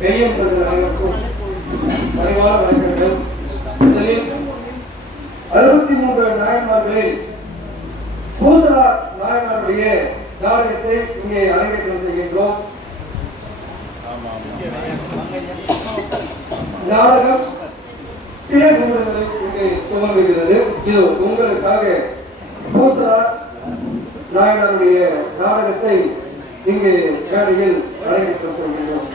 பெரியம் அனைவருக்கும் பணிவான வணக்கங்கள். முதலில் 63 நாயன்மார்களில் பூசரா நாயன்மாருடைய நாடகத்தை இங்கே அரங்கேற்றம் செய்கின்றோம். நாடகம் சில நிமிடங்களில் இங்கே துவங்குகிறது. இது உங்களுக்காக பூசரா நாயனாருடைய நாடகத்தை இங்கு மேடையில் அரங்கேற்றம் செய்கின்றோம்.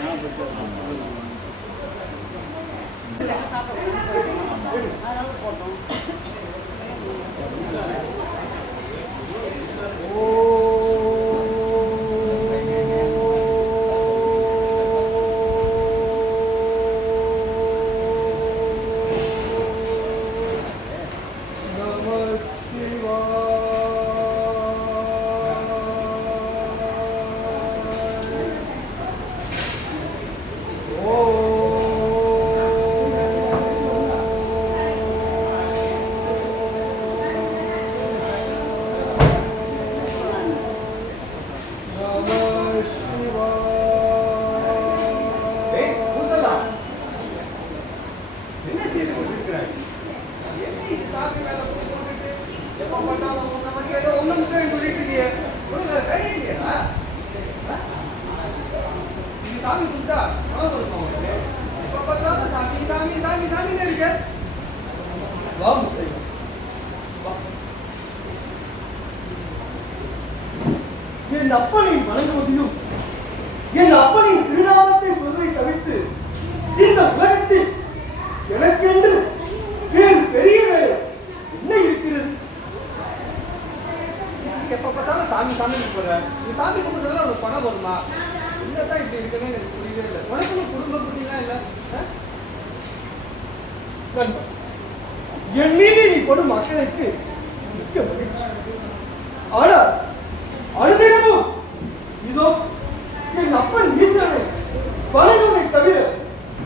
என் அப்பனின் வணங்குவதையும் என் அப்பனின் திருநாமத்தை சொல்வதை தவிர்த்து இந்த உலகத்தில் எனக்கென்று வேறு பெரிய வேலை என்ன இருக்கிறது? எப்ப பார்த்தாலும் சாமி சாமி போற நீ சாமி கும்பிடுறதுல உனக்கு பணம் வருமா? என்னதான் இப்படி இருக்குன்னு எனக்கு புரியவே இல்லை. உனக்கு குடும்ப புத்திலாம் இல்லை. என் மீது நீ கொடும் மக்களுக்கு மிக்க மகிழ்ச்சி. ஆனால் அனுதினமும் இதோ என் அப்பன் ஈஸ்வரனை வணங்குவதை தவிர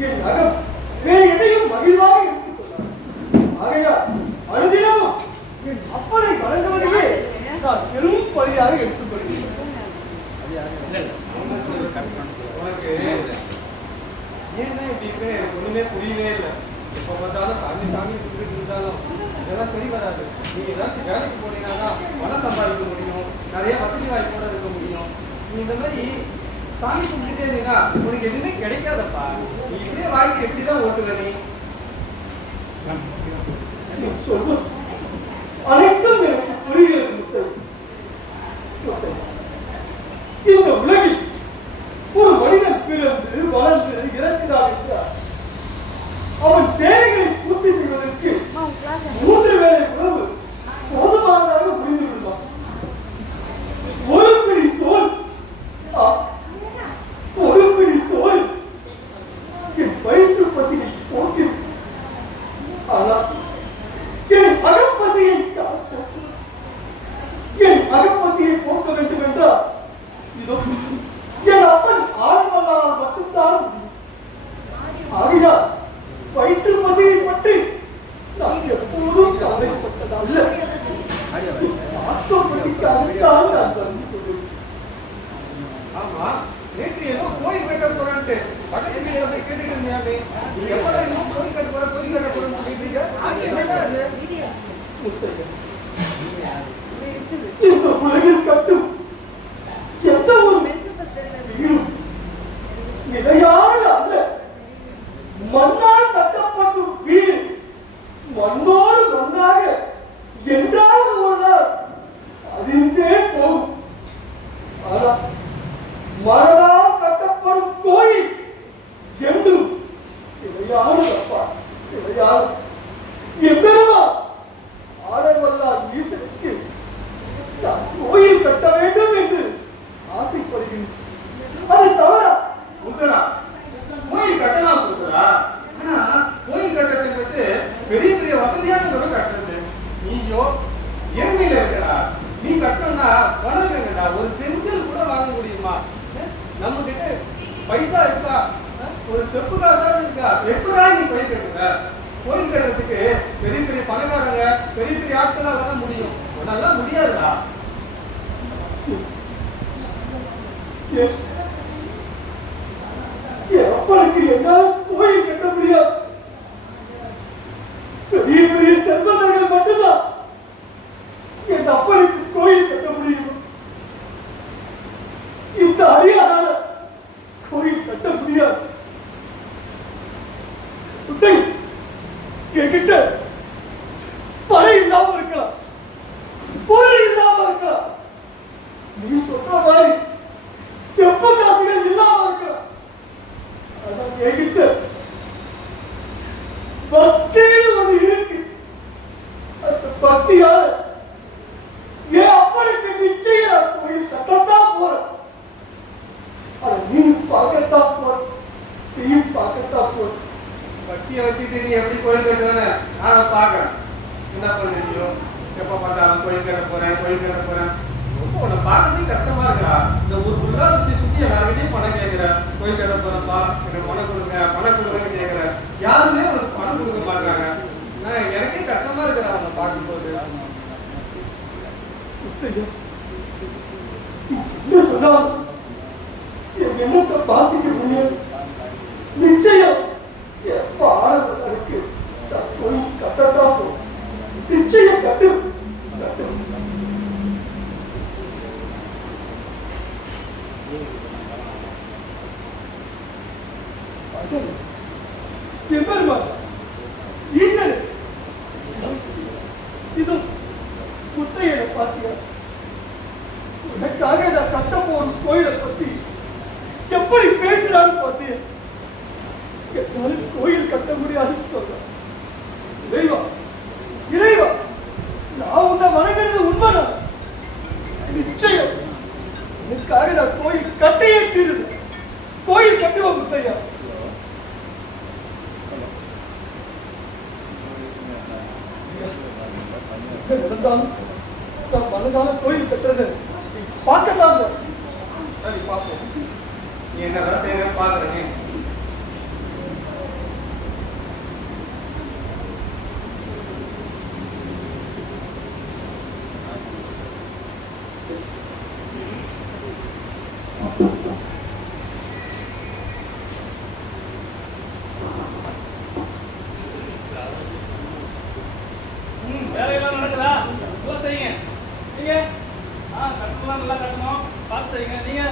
என் அகம் வேறு எதையும் மகிழ்வாக எடுத்துக்கொள்ளார். ஆகையால் அனுதினமும் என் அப்பனை வணங்குவதையே நான் பெரும் பலியாக எடுத்துக்கொள்கிறேன். உனக்கு ஏன்னா இப்படி இருக்கு எனக்கு ஒண்ணுமே புரியவே இல்லை. எப்ப பார்த்தாலும் சாமி சாமி கும்பிட்டு இருந்தாலும் இதெல்லாம் சரி வராது. நீங்க ஏதாச்சும் வேலைக்கு போனீங்கன்னா பணம் சம்பாதிக்க முடியும், நிறைய வசதி வாய்ப்போட இருக்க முடியும். நீ இந்த மாதிரி சாமி கும்பிட்டுட்டே இருந்தீங்கன்னா உனக்கு எதுவுமே கிடைக்காதப்பா. நீ இப்படியே வாழ்க்கை எப்படிதான் ஓட்டுவ நீ? சொல்லும் அனைத்தும் எனக்கு புரிகிறது. இந்த உலகில் ஒரு மனிதன் பிறந்து வளர்ந்து இறக்கிறான் என்றார் அவன் தேவைகளை பூர்த்தி செய்வதற்கு 3 வேளை உணவு போதுமானதாக புரிந்து விடுவான். ஒரு பிடி சோல் என் வயிற்று பசியை போக்கிடும். ஆனால் என் அகப்பசியை போக்க வேண்டும் என்றால் இதோ என் அப்பன் ஆழ்வல்லால் மட்டும்தான் முடியும். ஆகையால் வயிற்று பசியை பற்றி நான் எப்போதும் கவலைப்பட்டதல்ல. ஆத்ம பசிக்காகத்தான் நான் வந்து கொள்வேன். ஆமா, நேற்று ஏதோ கோயில் கட்ட போறான்ட்டு பக்கத்து வீட்டுல போய் கேட்டுட்டு இருந்தியாமே. நீ எப்பதான் இன்னும் கோயில் கட்ட போறேன்னு சொல்லிட்டு இருக்க? என்னடா அது? இந்த உலகில் கட்டும் எந்த ஒரு வீடும் நிலையான அல்ல. மண்ணால் கட்டப்படும் வீடு மண்ணோடு மண்ணாக என்றாவது ஒரு நாள் அதிர்ந்தே போகும். ஆனால் மனதால் கட்டப்படும் கோயில் என்றும் நிலையானதப்பா, நிலையான. எம்பெருமா ஆடவல்லால் ஈசனுக்கு நான் கோயில் கட்ட வேண்டும் என்று ஆசைப்படுகிறேன். அது தவறா? பூசரா, கோயில் கட்டலாம் பூசரா. ஆனா கோயில் கட்டுறதுக்கு வந்து பெரிய பெரிய வசதியான முறை கட்டுறது. நீயோ ஏழ்மையில இருக்கா? நீ கட்டணும்னா பணம் வேணும்டா. ஒரு செங்கல் கூட வாங்க முடியுமா? நம்ம கிட்ட பைசா இருக்கா? ஒரு செப்பு காசாவது இருக்கா? எப்படா நீ கோயில் கட்டுற? கோயில் கட்டுறதுக்கு பெரிய பெரிய பணக்காரங்க பெரிய பெரிய ஆட்களால தான் முடியும். அதெல்லாம் முடியாதுடா. அப்பனுக்கு அப்பனுக்கு என்னால கோயில் கட்ட முடியாது. பெரிய பெரிய செல்வந்தர்கள் மட்டும்தான் என் அப்பனுக்கு கோயில் கட்ட முடியும். இந்த அடியாரால கோயில் கட்ட முடியாது. என்கிட்ட பணம் இல்லாம இருக்கலாம், பொருள் இல்லாம இருக்கலாம், நீ சொல்ற மாதிரி செப்ப காசுகள் இல்லாம இருக்கலாம். ஆனா என்கிட்ட பக்தின்னு ஒண்ணு இருக்கு. அந்த பக்தியால என் அப்பனுக்கு நிச்சயம் கோயில் கட்டத்தான் போறேன். ஆனா நீயும் பார்க்கத்தான் போற, நீயும் பார்க்கத்தான் போற. பக்தியை வச்சுட்டு நீ எப்படி கோயில் கட்டுவேன்னு நானும் பார்க்கறேன். என்ன பண்ணுறியோ, எப்போ பார்த்தாலும் கோயில் கட்ட போறேன். ரொம்ப உன்னை பார்க்கறதே கஷ்டமா இருக்குடா. இந்த ஊர் ஃபுல்லா சுத்தி எல்லாருக்கிட்டையும் பணம் கேட்கிறேன். கோயில் கட்ட போறேன்ப்பா, எனக்கு பணம் கொடுங்கன்னு கேட்கிறேன். யாருமே உனக்கு பணம் கொடுக்க மாட்டாங்க. எனக்கே கஷ்டமா இருக்குடா உன்னை பார்க்கும்போது. என்ன சொன்னாலும் என் எண்ணத்தை பார்த்துக்க முடியாது. நிச்சயம் எப்ப ஆரம்பத்திற்கு போய் கட்டத்தான் போகும். நிச்சயம் கட்டு. ஈசன் இது முத்தையனை பார்த்தியா? உனக்காக நான் கட்ட போகும் கோயிலை பத்தி எப்படி பேசுறான்னு பார்த்தியா? என்னால கோயில் கட்ட முடியாதுன்னு சொல்றேன். இறைவா, நான் உன்னை வணங்குறது உண்மைதான். நிச்சயம் எனக்காக நான் கோயில் கட்டையே தீருவேன். கோயில் கட்டுவோம் முத்தையா. இருந்தாலும் நான் மனதான கோயில் கட்டுறது பார்க்கத்தான். சரி பார்ப்போம், நீ என்னதான் செய்யறேன்னு பார்க்குறேன். வேலையெல்லாம் நடக்குதா? செய்யுங்க நீங்க. கட்டலாம், நல்லா கட்டணும், பார்த்து செய்யுங்க நீங்க.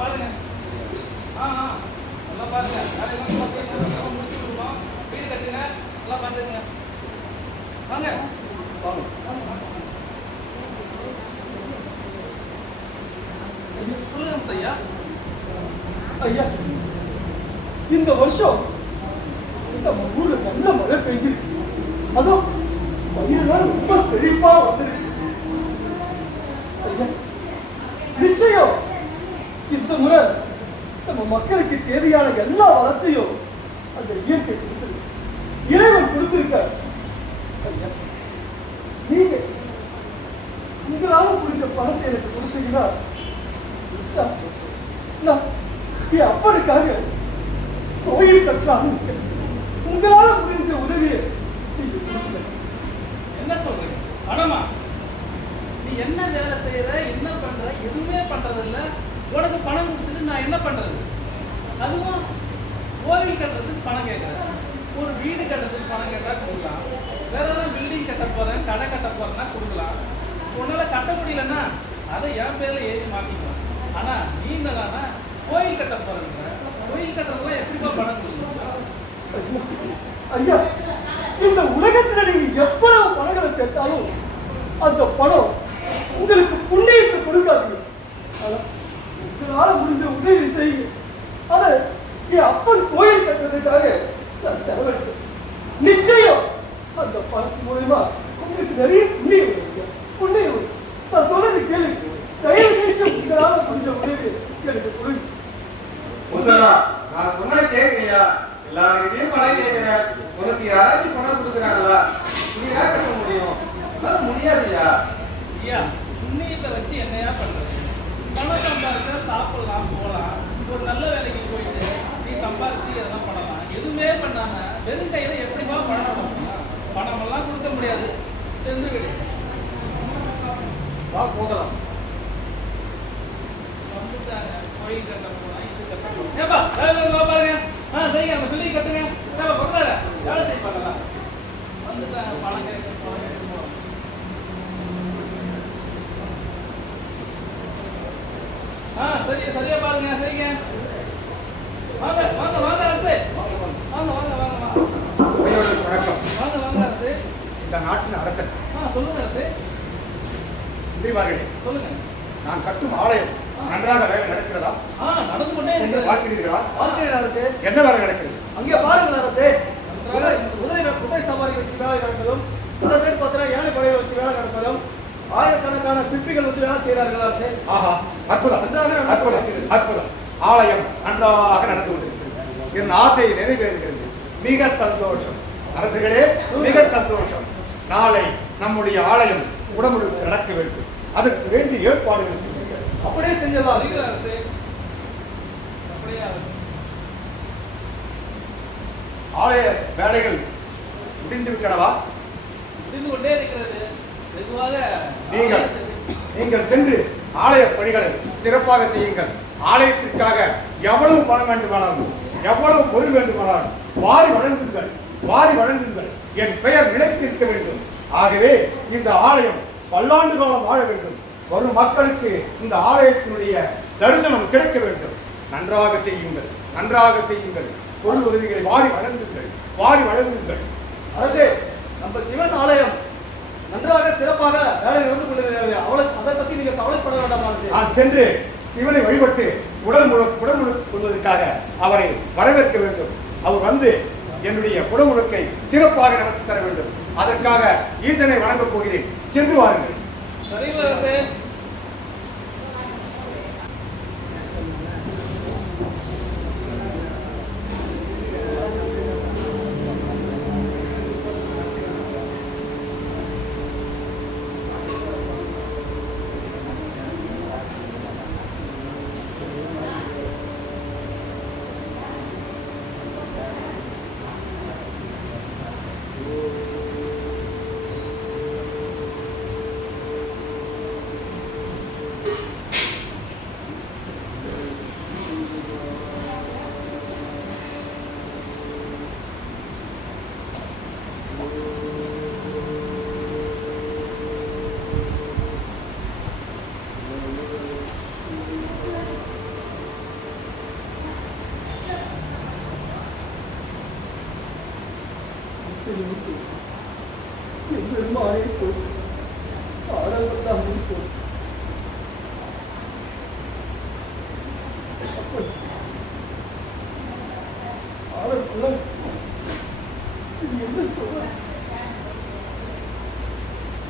பாருங்க, நல்லா பாருங்க. வேலையெல்லாம் முடிச்சு கொடுக்கணும். வீடு கட்டுங்க, நல்லா பார்த்துங்க. வாங்க சொல்லுங்க ஐயா. ஐயா, இந்த வருஷம் நம்ம ஊர்ல நல்ல மழை பெய்ஞ்சிருக்கு. அதுவும் பயிரெல்லாம் ரொம்ப செழிப்பா வந்திருக்கு. நிச்சயம் இந்த முறை நம்ம மக்களுக்கு தேவையான எல்லா வளத்தையும் அந்த இயற்கை கொடுத்திருக்கு, இறைவன் கொடுத்திருக்க. நீங்க உங்களால முடிஞ்ச பணத்தை எனக்கு கொடுத்தீங்கன்னா என் அப்பனுக்காக கோயில் கட்டலாம். உங்களால முடிஞ்ச உதவியை என்ன சொல்றீங்க? பணமா? நீ என்ன வேலை செய்யற, என்ன பண்ற, எதுவுமே பண்றது இல்ல. உனக்கு பணம் கொடுத்துட்டு நான் என்ன பண்றது? அதுவும் கோவில் கட்டுறதுக்கு பணம் கேட்கறேன், ஒரு வீடு கட்டுறதுக்கு பணம் கேட்டா கொடுக்கலாம், வேற ஏதாவது பில்டிங் கட்ட போறேன், கடை கட்ட போறேன்னா கொடுக்கலாம். உன்னால கட்ட முடியலன்னா அதை என் பேர்ல ஏறி மாட்டிக்கலாம். ஆனா நீ என்னடானா கோயில் கட்ட போறேன்ற, கோயில் கட்டுறதுலாம் எப்படிப்பா பணம் கொடுக்கணும்? ஐயா, இந்த உலகத்துல நீங்க எவ்வளவு பணங்களை சேர்த்தாலும் அந்த பணம் உங்களுக்கு புண்ணியத்தை கொடுக்காதீங்க. உங்களால முடிஞ்ச உதவி செய்யுங்க. அதை என் அப்பன் கோயில் கட்டுறதுக்காக நான் செலவழித்தேன். நிச்சயம் அந்த பணத்து மூலமா உங்களுக்கு நிறைய புண்ணியம் வரும். புண்ணியம் நான் சொல்றது கேளுங்க. தயவு செஞ்சு உங்களால முடிஞ்ச உதவி எனக்கு கொடுங்க. நான் சொன்னா கேட்கறியா? எல்லாருக்கிட்டையும் பணம் கேட்கிற, உனக்கு யாராச்சும் பணம் கொடுக்குறாங்களா? நீ ஏன் கட்ட முடியும்? அது முடியாதுயா. ஐயா, புண்ணியத்தை வச்சு என்னையா பண்றது? பணம் சம்பாதிச்சா சாப்பிடலாம், போகலாம், ஒரு நல்ல வேலைக்கு போயிட்டு நீ சம்பாதிச்சு எதெல்லாம் பண்ணலாம். எதுவுமே பண்ணாம வெறும் கையில எப்படிமா பணம்? பணமெல்லாம் கொடுக்க முடியாது. சென்று விடு, வா போகலாம். வந்துட்டாங்க. கோயில் கட்ட போனா இது கட்ட போனா பாருங்க. செய்யுங்க. பெரியவார்களே, சொல்லுங்க. நான் கட்டும் ஆலயம் நன்றாக வேலை நடக்கிறதா? நடந்து கொண்டே இருக்கிறது. பார்க்கிறீர்களா? பார்க்கிறேன் அரசே. என்ன வேலை நடக்கிறது? அங்கே பாருங்கள் அரசே. குதிரை சவாரி வச்சு வேலை நடப்பதும், அந்த சைடு பார்த்தா யானை படையை வச்சு வேலை நடப்பதும், ஆயிரக்கணக்கான சிற்பிகள் வந்து வேலை செய்கிறார்கள் அரசே. ஆஹா, அற்புதம், அற்புதம், அற்புதம். ஆலயம் நன்றாக நடந்து கொண்டிருக்கிறது. என் ஆசை நிறைவேறுகிறது. மிக சந்தோஷம் அரசுகளே, மிக சந்தோஷம். நாளை நம்முடைய ஆலயம் உடம்புக்கு நடக்க வேண்டும். அதற்கு வேண்டிய ஏற்பாடுகள் செய்யுங்கள். அப்படியே செஞ்சலாம். ஆலய வேலைகள் முடிந்து விட்டனவா? முடிந்து கொண்டே இருக்கிறது. வெகுவாக நீங்கள் சென்று ஆலய பணிகளை சிறப்பாக செய்யுங்கள். ஆலயத்திற்காக எவ்வளவு பணம் வேண்டுமானாலும், எவ்வளவு பொருள் வேண்டுமானாலும் வாரி வழங்குங்கள், வாரி வழங்குங்கள். என் பெயர் நிலைத்திருக்க வேண்டும். ஆகவே இந்த ஆலயம் பல்லாண்டு காலம் வாழ வேண்டும். வரும் மக்களுக்கு இந்த ஆலயத்தினுடைய தரிசனம் கிடைக்க வேண்டும். நன்றாக செய்யுங்கள், நன்றாக செய்யுங்கள். பொருள் உதவிகளை வாரி வழங்குங்கள், வாரி வழங்குங்கள். அரசே, நம்ம சிவன் ஆலயம் நன்றாக சிறப்பாக வேலை நடந்து கொண்டிருக்கிறது. அதை பத்தி நீங்க கவலைப்பட வேண்டாம் அரசே. நான் சென்று சிவனை வழிபட்டு உடல் கொள்வதற்காக அவரை வரவேற்க வேண்டும். அவர் வந்து என்னுடைய குடமுழுக்கை சிறப்பாக நடத்தி தர வேண்டும். அதற்காக ஈசனை வணங்கப் போகிறேன். சென்று வாருங்கள். சரிங்களா அரசே?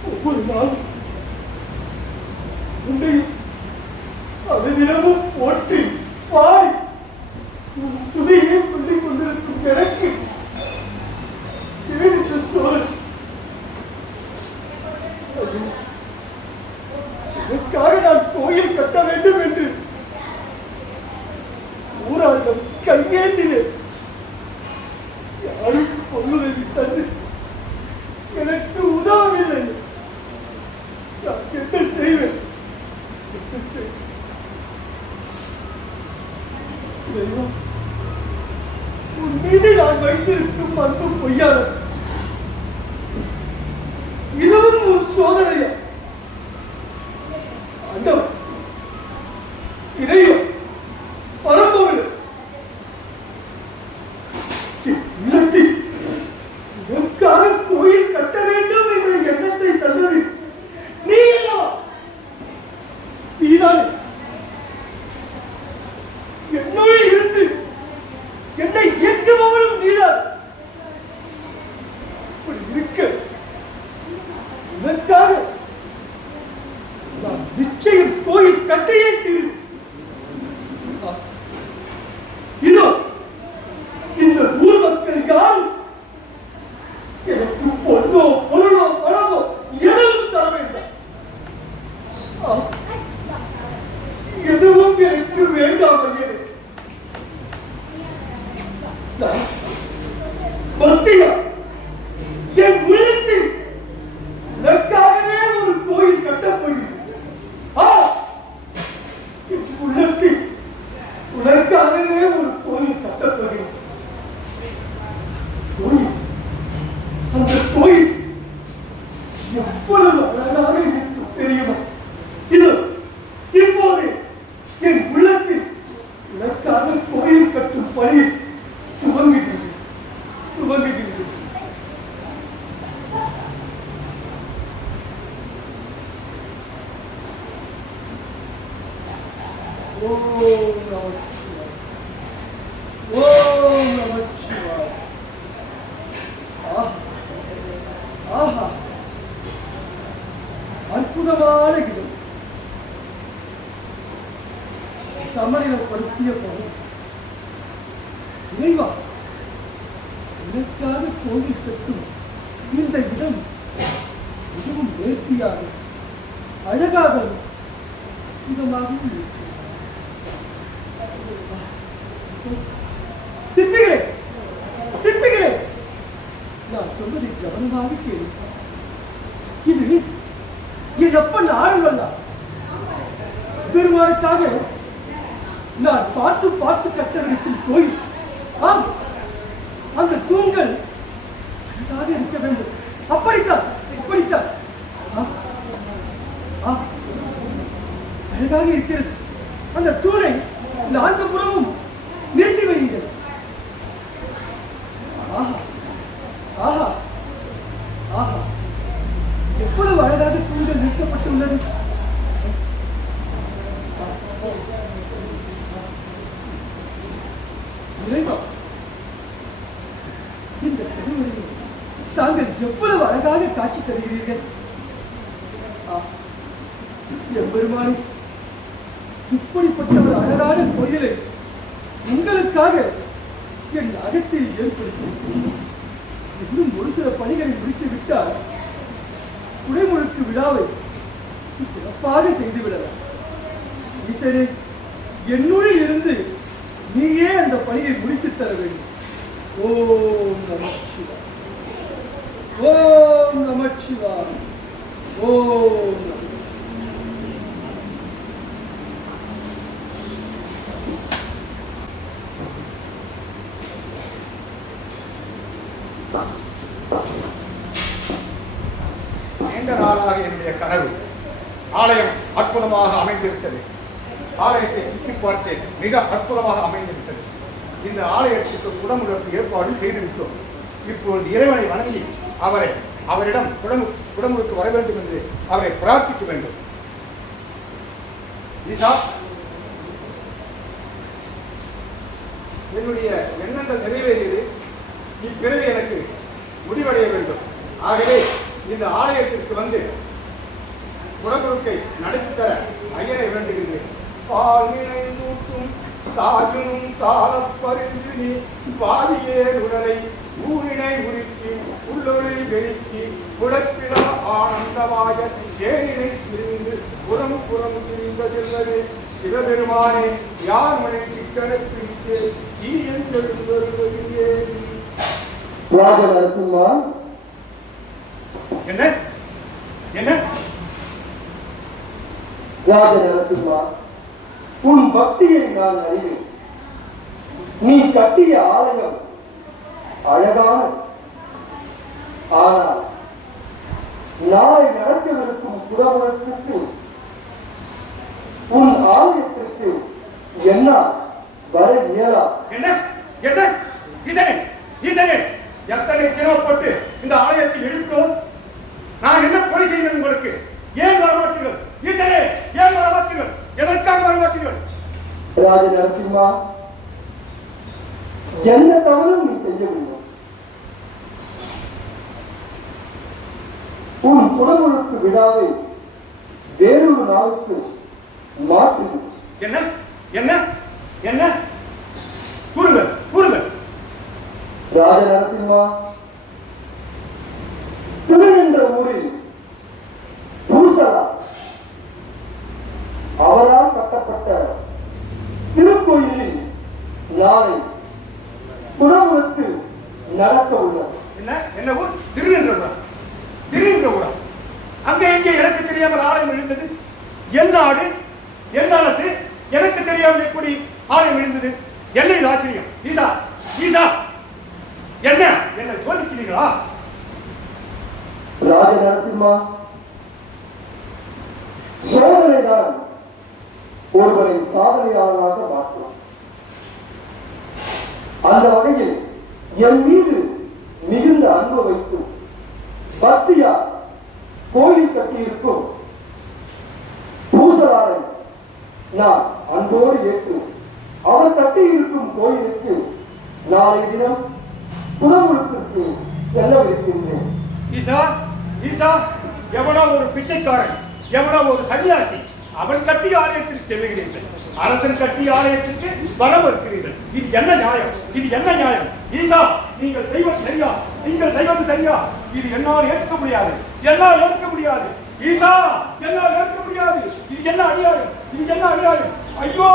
ஒவ்வொரு நாளும் உன்னையும் அது தினமும் போற்றி பாடி புதியை சொல்லிக் கொண்டிருக்கும் எனக்கு ஏனிட்ட சோழன் எனக்காக நான் கோயில் கட்ட வேண்டும் என்று ஊராரிடம் கையேந்தினேன். யாரும் பொருளுதவி தந்து எனக்கு உதவவில்லை. நான் என்ன செய்வேன்? தெய்வம், உன் மீது நான் வைத்திருக்கும் அன்பு பொய்யானது. இதுவும் உன் சோதனையா? ஆண்டவன், இறைவன், பரம்பொருள், உள்ளத்தில் இதற்காக கோயில் கட்ட வேண்டும் என்ற எண்ணத்தை தந்தது நீ அல்லவா? நீதானே என்னுள் இருந்து என்னை இயக்குபவனும் நீதான். அப்படி இருக்க இதற்காக நான் நிச்சயம் கோயில் கட்டையே தீரும். இதோ இந்த ஊர் மக்கள் யாரும் எனக்கு பொண்ணோ பொருளோ பணமோ எதுவும் தர வேண்டாம். எதுவும் எனக்கு வேண்டாம். பக்தியா என் உள்ளத்தில் உனக்காகவே ஒரு கோயில் கட்டப் போகிறேன். என் உள்ளத்தில் உனக்காகவே ஒரு கோயில் கட்டப் போகிறேன். கோயில், அந்த கோயில் எவ்வளவு அழகாக இருக்கும் தெரியுமா? இது இப்போது என் உள்ளத்தில் உனக்காக கோயில் கட்டும் பணி துவங்குகின்றது. இறைவா, எனக்காக கோவில் கட்டும் இந்த இடம் மிகவும் நேர்த்தியாக அழகாகவும் இதமாகவும் இருக்கு. சிற்பிகளே, சிற்பிகளே, நான் சொல்வதை கவனமாக கேளு. இது என் அப்பன் ஆரம்பல்லா. பெருமாளுக்காக நான் பார்த்து பார்த்து கட்டவிருக்கும் கோயில். ஆம், அந்த தூண்கள் அழகாக இருக்க வேண்டும். அப்படித்தான் அப்படித்தான் அழகாக இருக்கிறது. அந்த தூணை நான்கு புறமும் நிறுத்தி வையுங்கள். ஆஹா ஆஹா ஆஹா, எவ்வளவு அழகாக தூண்கள் நிறுத்தப்பட்டுள்ளது. இறைவா, இந்த திருமணத்தில் தாங்கள் எவ்வளவு அழகாக காட்சி தருகிறீர்கள். எம்பெருமானே, இப்படிப்பட்ட ஒரு அழகான கோயிலை உங்களுக்காக என் அகத்தில் ஏற்படுத்தி இன்னும் ஒரு சில பணிகளை முடித்து விட்டால் குடைமுழுக்கு விழாவை சிறப்பாக செய்துவிடலாம். ஈசனே, என்னுள் இருந்து நீயே அந்த பணியை முடித்து தர வேண்டும். ஓம் நமச்சிவாய, ஓம் நமச்சிவாய, ஓம் நம. நீண்ட நாளாக என்னுடைய கனவு ஆலயம் அற்புதமாக அமைந்திருக்கிறது. ஆலயத்தை சுற்றி பார்த்தேன், மிக அற்புதமாக அமைந்திருக்கிறது. இந்த ஆலயத்திற்கு குடமுழுக்கு ஏற்பாடு செய்துவிட்டோம். இப்பொழுது இறைவனை வணங்கி அவரிடம் குடமுழுக்கு வர வேண்டும் என்று அவரை பிரார்த்திக்க வேண்டும். ஈசா, என்னுடைய எண்ணங்கள் நிறைவேறியது. இப்பிறகு எனக்கு முடிவடைய வேண்டும். ஆகவே இந்த ஆலயத்திற்கு வந்து குடமுழுக்கை நடத்தித்தர ஐயரை வேண்டுகின்றேன். பாலினை நூற்றும் தாயும் காலப்பறிந்து நீ பாலியே உடலை ஊரினை உருக்கி உள்ளொழி வெறுக்கி குழப்பிலா ஆனந்தமாய ஏரினை திரிந்து புறம் திரிந்த செல்வது சிவபெருமானே, யார் மனை சிக்கரை பிடித்து தீயன் வருவதில்லை. என்ன என்ன ராஜநரசிம்மா, உன் பக்தியை நான் அறிவேன். நீ கட்டிய ஆலயம் அழகான, ஆனால் நாளை நடக்கவிருக்கும் குடமுழுக்கு உன் ஆலயத்திற்கு என்ன வர இயலா? என்ன என்ன ஈசனே, ஈசனே, எத்தனை சிரமப்பட்டு இந்த ஆலயத்தை எழுப்பினோம். நான் என்ன கொலை செய்தேன் உங்களுக்கு? ஏன் வரமாட்டீர்கள்? ஈசனே, ஏன் வரமாட்டீர்கள்? எதற்காக வரமாட்டீர்கள்? ராஜநரசிம்மா, என்ன தவறும் நீ செய்யவில்லை. உன் குடமுழுக்கு விழாவை வேறொரு நாளுக்கு மாற்று. என்ன என்ன என்ன கூறுங்கள், கூறுங்கள். ராஜநரசிம்மா, திரு என்ற ஊரில் பூசலா அவரால் கட்டப்பட்ட திருக்கோயிலில் நாளை குடமுழுக்கு நடக்க உள்ளது. என்ன என்ன ஊர்? திருநின்ற ஊரா? அங்க எங்கே எனக்கு தெரியாமல் ஆலயம் எழுந்தது? என்ன நாடு, என்ன அரசு, எனக்கு தெரியாமல் எப்படி ஆலயம் எழுந்தது? என்ன இது ஆச்சரியம்? ஈசா, ஈசா, என்ன என்ன சோதிக்கிறீர்களா? ராஜநரசிம்மா, சோதனைதான் ஒருவரை சாதனையாளராக மாற்றலாம். அந்த வகையில் என் மீது மிகுந்த அன்பு வைத்து பக்தியா கோயில் கட்டியிருக்கும் பூசலாரை நான் அன்போடு ஏற்று அவர் கட்டியிருக்கும் கோயிலுக்கு நாளை தினம் குடமுழுக்கிற்கு செல்லவிருக்கின்றேன். ஈசா, ஈசா, எவனோ ஒரு பிச்சைக்காரன், எவனோ ஒரு சன்னியாசி, அவன் கட்டிய ஆலயத்திற்கு செல்லுகிறீர்கள். அரசன் கட்டிய ஆலயத்திற்கு வரம் இருக்கிறீர்கள். இது என்ன நியாயம்? இது என்ன நியாயம்? ஈசா, நீங்கள் செய்வது சரியா? நீங்கள் செய்வது சரியா? இது என்னால் ஏற்க முடியாது. என்னால் ஏற்க முடியாது. ஈசா, என்னால் ஏற்க முடியாது. இது என்ன அநியாயம்? இது என்ன அநியாயம்? ஐயோ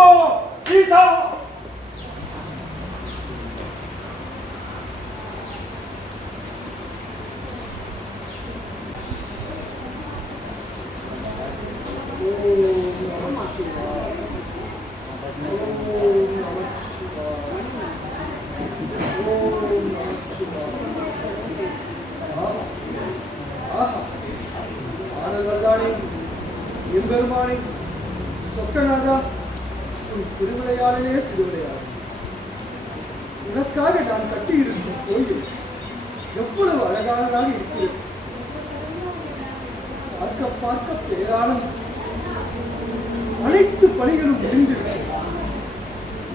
ஈசா! எம்பெருமானே, சொக்கநாதா, உன் திருவிளையாடலே திருவிளையாடு. உனக்காக நான் கட்டியிருக்கும் கோயில் எவ்வளவு அழகானதாக இருக்கிறது. பார்க்க பார்க்க பேரானம் அனைத்து பணிகளும் முடிந்து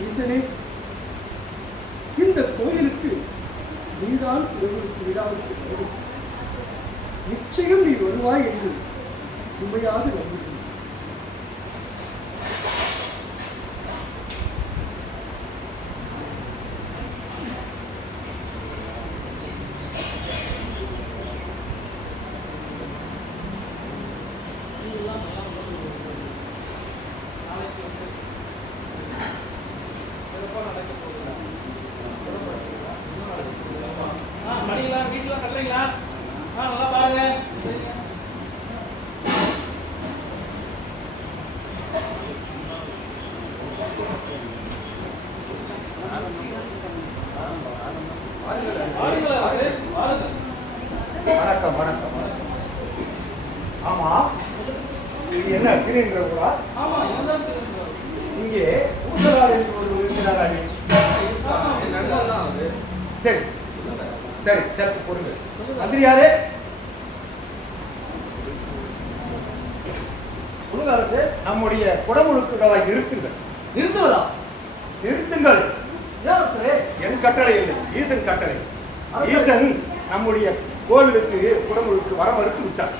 ஈசனே, இந்த கோயிலுக்கு நீதான் திருவிழுக்கு விழாவுக்கு வரும். நிச்சயம் நீ வருவாய் என்று உண்மையாக நம்புகிறேன். மணிலாம் வீட்டுலாம் கட்டுறீங்களா? நல்லா பாருங்க. வணக்கம் வணக்கம் வணக்கம். ஆமா, இது என்ன திருநெல்வேலியா? ஆமா, இதுதான் திருநெல்வேலி. இங்கே ஊசலார் என்று ஒரு இருக்கிறாரே. சரி சரி, சற்று பொறுங்க. மந்திரியாரே, சொல்லுங்க அரசு. நம்முடைய குடமுழுக்கு விழாவை நிறுத்துங்கள். நிறுத்துவதா? நிறுத்துங்கள். ஏன் அரசே? என் கட்டளை இல்லை, ஈசன் கட்டளை. அரசே. ஈசன் நம்முடைய கோவிலுக்கு குடமுழுக்கு வர மறுத்து விட்டார்.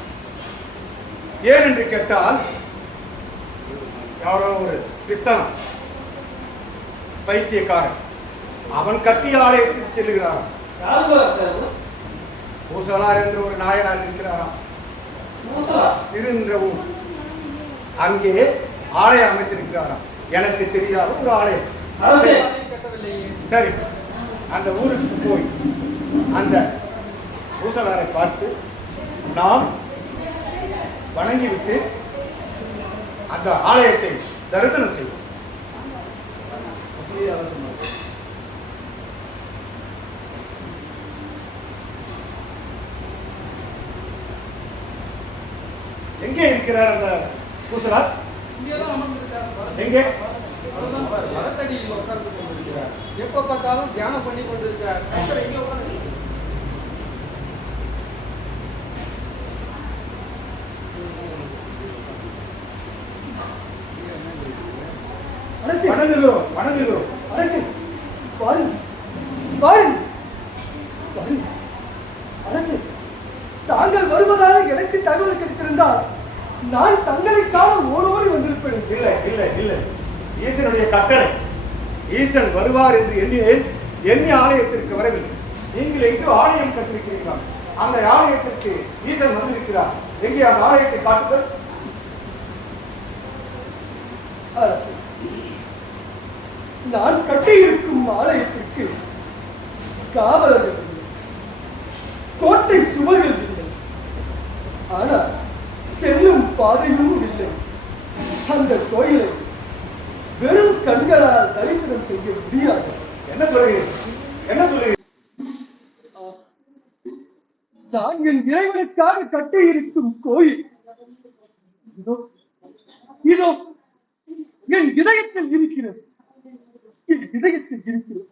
ஏன் என்று கேட்டால், யாரோ ஒரு பித்தனம் பைத்தியக்காரன் அவன் கட்டிய ஆலயத்துக்கு செல்லுகிறான். பூசலார் என்று ஒரு நாயனார் இருக்கிறாராம். திருன்ற ஊர், அங்கே ஆலயம் அமைத்திருக்கிறாராம். எனக்கு தெரியாத ஒரு ஆலயம். சரி, அந்த ஊருக்கு போய் அந்த பூசலாரை பார்த்து நாம் வணங்கிவிட்டு அந்த ஆலயத்தை தரிசனம் செய்வோம். எங்கே இருக்கிறார் அந்த பூசலார்? இங்கேதான் அமர்ந்திருக்காரு. எங்கே? மரத்தடியில் உட்கார்ந்து கொண்டிருக்கிறார். எப்ப பார்த்தாலும் தியானம் பண்ணி கொண்டிருக்கிறார். இங்க உட்கார்ந்து அரசே, வணங்குகிறோம் வணங்குகிறோம். அரசே, பாருங்க பாருங்க பாருங்க. அரசே, தாங்கள் வருவதாக எனக்கு தகவல் கிடைத்திருந்தால் நான் தங்களை காண ஓடோடி வந்திருப்பேன். இல்லை இல்லை இல்லை, ஈசனுடைய கட்டளை. ஈசன் வருவார் என்று எண்ணினேன். எண்ணி ஆலயத்திற்கு வரவில்லை. நீங்கள் எங்கு ஆலயம் கட்டிருக்கிறீர்களா? அந்த ஆலயத்திற்கு ஈசன் வந்திருக்கிறார். எங்கே அந்த ஆலயத்தை காட்டுங்கள். அரசே, நான் கட்டியிருக்கும் ஆலயத்திற்கு காவலர்கள் இல்லை, கோட்டை சுவர்கள் இல்லை, ஆனால் செல்லும் பாதையும் இல்லை. அந்த கோயிலை வெறும் கண்களால் தரிசனம் செய்ய முடியாது. என்ன சொல்லுகிறீர்கள்? என்ன சொல்லுகிறீர்கள்? நான் என் இறைவனுக்காக கட்டியிருக்கும் கோயில் இதோ இதோ என் இதயத்தில் இருக்கிறது. என் இதயத்தில் இருக்கிறது.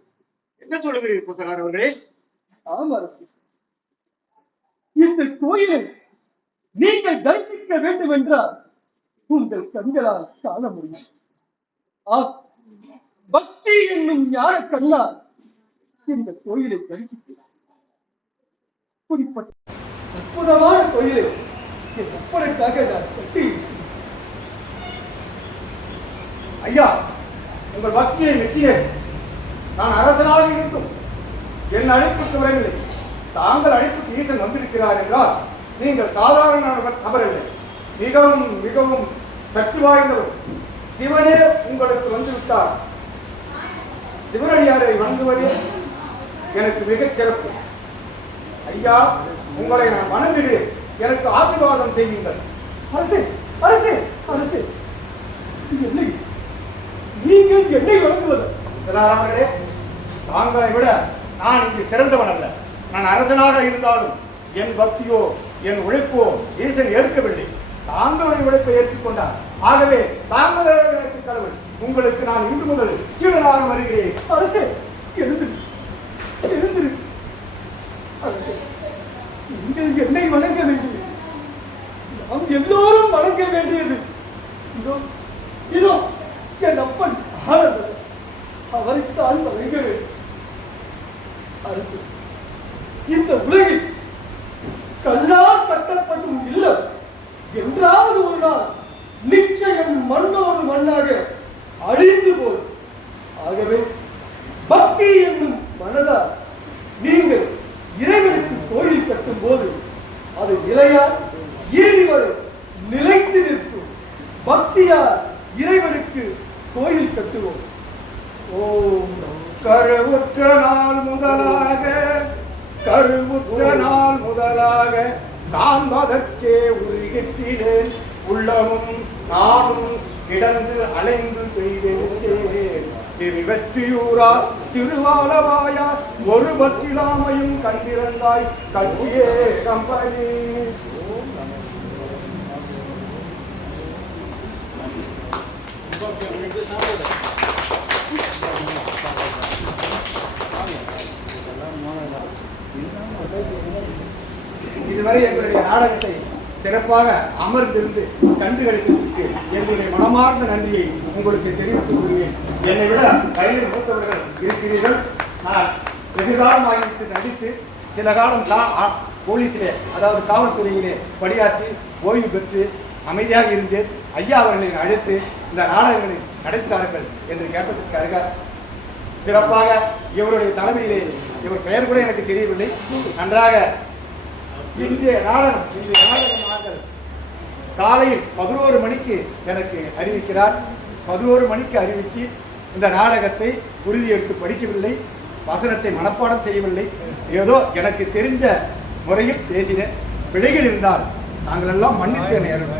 என்ன சொல்லுகிறீர்கள் பூசலார் அவர்களே? ஆம் அரசே, இந்த கோயிலை நீங்கள் தரிசிக்க வேண்டும் என்றால் உங்கள் கண்களால் காண முடியும். பக்தி என்னும் ஞான கண்ணால் இந்த கோயிலை தரிசிக்கலாம். குறிப்பிட்ட அற்புதமான கோயிலை என் அப்பனுக்காக நான் கட்டி. ஐயா, உங்கள் பக்தியை மெச்சினேன். நான் அரசனாக இருந்தும் என் அழைப்புக்கு வரவில்லை. தாங்கள் அழைப்புக்கு ஈசன் வந்திருக்கிறார் என்றால் நீங்கள் சாதாரண நபர் இல்லை, மிகவும் மிகவும் சக்தி வாய்ந்தவர். சிவனே உங்களுக்கு வந்துவிட்டார். சிவனடியாரை வணங்குவதே எனக்கு மிகச் சிறப்பு. ஐயா, உங்களை நான் வணங்குகிறேன், எனக்கு ஆசீர்வாதம் செய்யுங்கள். அரசே அரசே அரசே, என்னை நீங்கள் என்னை வணங்குவது? அவர்களே, தாங்களை விட நான் இங்கு சிறந்தவன் அல்ல. நான் அரசனாக இருந்தாலும் என் பக்தியோ என் உழைப்போ ஈசன் ஏற்கவில்லை. தாங்களுடைய உழைப்பை ஏற்றுக்கொண்டார். ஆகவே தாங்களே எனக்கு கடவுள். உங்களுக்கு நான் இன்று முதல் சீடனாக வருகிறேன். அரசே, எழுந்திரு எழுந்திரு. அரசே, நீங்கள் என்னை வணங்க வேண்டியது, நாம் எல்லோரும் வணங்க வேண்டியது இதோ இதோ என் அப்பன் ஆனந்தர், அவரைத்தான் வணங்க வேண்டும். அரசு, இந்த உலகில் கல்லால் கட்டப்படும் இல்லம் என்றாவது ஒரு நாள் நிச்சயம் மண்ணோடு மண்ணாக அழிந்து போகும். ஆகவே பக்தி என்னும் மனதால் நீங்கள் இறைவனுக்கு கோயில் கட்டும் போது அது நிலையால் இறுதி வரை நிலைத்து நிற்கும். பக்தியால் இறைவனுக்கு கோயில் கட்டுவோம். ஓம் கருவுற்ற நாள் முதலாக காண்பதற்கே உருகிற்றேன். உள்ளமும் நானும் கிடந்து அலைந்து பெய்தேன். திருவெற்றியூரா திருவாலவாயா ஒரு பற்றிலாமையும் கண்டிருந்தாய் கட்சியே கம்பனி. இதுவரை எங்களுடைய நாடகத்தை சிறப்பாக அமர்ந்திருந்து கண்டுகளித்ததற்கு எங்களுடைய மனமார்ந்த நன்றியை உங்களுக்கு தெரிவித்துக் கொள்கிறேன். என்னை விட வயதில் மூத்தவர்கள் இருக்கிறீர்கள். நான் வெகுகாலமாகிவிட்டு நடித்து சில காலம் போலீஸிலே, அதாவது காவல்துறையிலே பணியாற்றி ஓய்வு பெற்று அமைதியாக இருந்தேன். ஐயா அவர்களை அழைத்து இந்த நாடகங்களை நடத்தார்கள் என்று கேட்டதற்காக சிறப்பாக இவருடைய தலைமையிலே, இவர் பெயர் கூட எனக்கு தெரியவில்லை, நன்றாக இன்றைய நாடகமாக காலையில் 11 மணிக்கு எனக்கு அறிவிக்கிறார். 11 மணிக்கு அறிவித்து இந்த நாடகத்தை உறுதி எடுத்து படிக்கவில்லை, வசனத்தை மனப்பாடம் செய்யவில்லை, ஏதோ எனக்கு தெரிஞ்ச முறையில் பேசினேன். பிழைகள் இருந்தால் நாங்கள் எல்லாம் மன்னித்த நேரம்.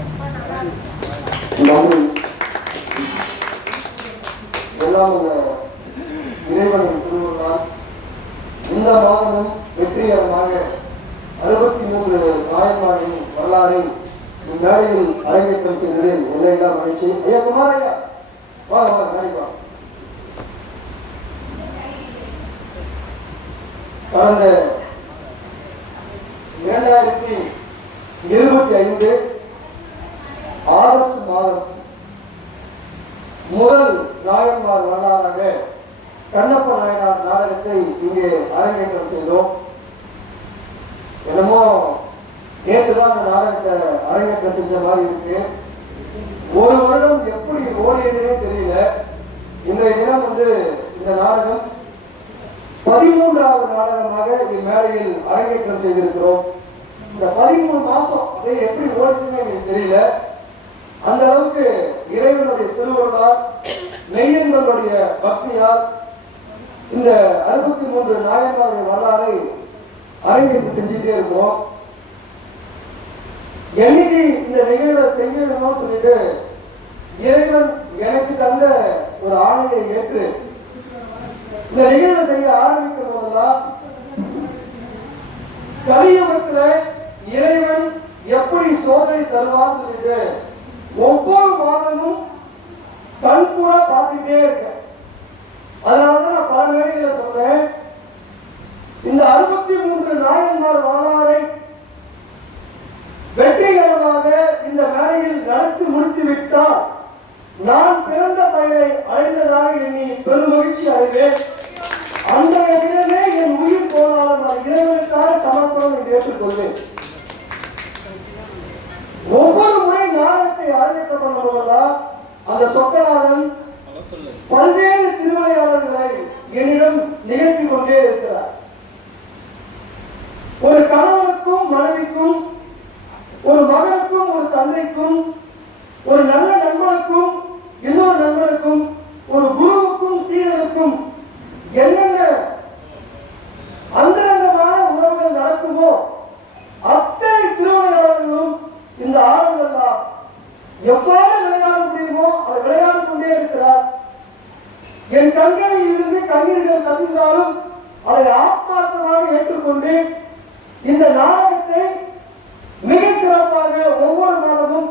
இறைவனின் திருவுருளால் இந்த மாதமும் வெற்றிகரமாக 63 நாயன்மாரின் வரலாறை இந்நாளில் அரங்கேற்றம் செய்ததில் எல்லையில்லா மகிழ்ச்சி. ஐயா குமாரையா, வாங்க வாங்க நாளைக்கு. கடந்த 2025 ஆகஸ்ட் மாதம் முதல் நாயன்மார் வரலாறாக கண்ணப்ப நாயனார் நாடகத்தை இங்கே அரங்கேற்றம் செய்தோம். என்னமோ நேற்றுதான் அந்த நாடகத்தை அரங்கேற்றம் செஞ்ச மாதிரி இருக்கு. ஒரு வருடம் எப்படி ஓடியதுனே தெரியல. இன்றைய தினம் இந்த நாடகம் 13வது நாடகமாக இம்மேடையில் அரங்கேற்றம் செய்திருக்கிறோம். இந்த 13 மாசம் அதை எப்படி ஓடிச்சுன்னு எனக்கு தெரியல. அந்த அளவுக்கு இறைவனுடைய திருவுருளால் மெய்யன்களுடைய பக்தியால் இந்த 63 நாயன்மாருடைய வரலாறை அரங்கேற்றம் செஞ்சுட்டே இருக்கோம். என்னைக்கு இந்த நிகழ்வை செய்யணும்னு சொல்லிட்டு இறைவன் எனக்கு தந்த ஒரு ஆணையை ஏற்று இந்த நிகழ்வை செய்ய ஆரம்பிக்கும் போதெல்லாம் கலியுகத்தில் இறைவன் எப்படி சோதனை தருவான்னு சொல்லிட்டு ஒவ்வொரு மாதமும் கண் கூட பார்த்துக்கிட்டே இருக்கேன். அதனாலதான் நான் பல வேளைகளில் சொல்றேன், இந்த 63 நாயன்மார் வரலாறை வெற்றிகரமாக இந்த வேலையில் நடத்தி முடித்துவிட்டால் நான் பிறந்த பயனை அடைந்ததாக எண்ணி பெரும் மகிழ்ச்சி அடைவேன். அந்த இடமே என் உயிர் போனாலும் நான் இறைவனுக்காக சமர்ப்பணம் என்று ஏற்றுக்கொள்வேன். ஒவ்வொரு முறை நாடகத்தை அரங்கேற்றம் பண்ணும்போதெல்லாம் அந்த சொக்கநாதன் பல்வேறு திருவிளையாடல்களை என்னிடம் அதை ஆத்மார்த்தமாக ஏற்றுக்கொண்டு இந்த நாடகத்தை மிக சிறப்பாக ஒவ்வொரு மாதமும்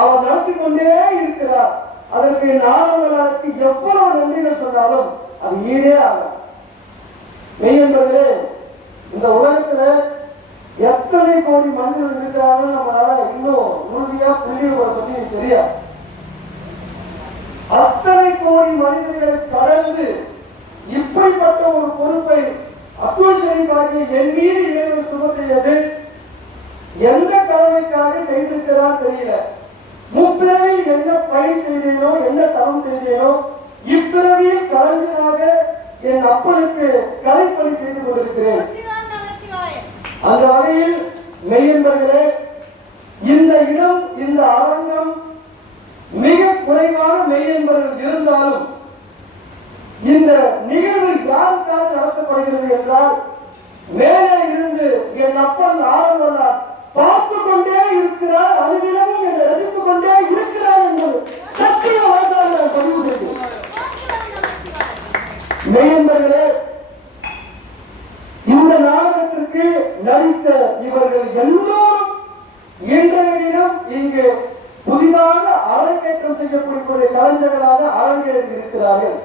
அவர் நடத்தி கொண்டே இருக்கிறார். அதற்கு நாடகங்களுக்கு எவ்வளவு நன்றிகள் சொன்னாலும் அது ஈடே ஆகும். மெய்யன்பர்களே, இந்த உலகத்துல எத்தனை கோடி மனிதர்கள் இருக்கிறாங்கன்னு நம்மளால இன்னும் உறுதியா புள்ளியோட சொல்லி தெரியாது. அத்தனை கோடி மனிதர்களை கடந்து இப்படிப்பட்ட ஒரு பொறுப்பை அப்துல் ஷரீஃபாகி என் மீது இறைவன் சுமத்தியது எந்த கடமைக்காக செய்திருக்கிறார் தெரியல. முப்பிறவியில் என்ன பயிர் செய்தேனோ, என்ன தவம் செய்தேனோ, இப்பிறவியில் கலைஞனாக என் அப்பனுக்கு கலைப்பணி செய்து கொண்டிருக்கிறேன். அந்த வகையில் மெய்யன்பர்களே, இந்த இடம், இந்த அரங்கம் மிக குறைவான மெய்யன்பர்கள் இருந்தாலும் இந்த நிகழ்வு யாருக்காக நடத்தப்படுகிறது என்றால், மேலே இருந்து என் அப்பன் ஆரம்பம் பார்த்து கொண்டே இருக்கிறார், அனுதினமும் என்னை ரசித்துக் கொண்டே இருக்கிறார் என்பது சத்திய வாழ்ந்தால் பதிவு செய்கிறேன். மெய்யன்பர்களே, இந்த நாடகத்திற்கு நடித்த இவர்கள் எல்லோரும் இன்றைய தினம் இங்கு புதிதாக அரங்கேற்றம் செய்யக்கூடிய கலைஞர்களாக அரங்கேறி இருக்கிறார்கள்.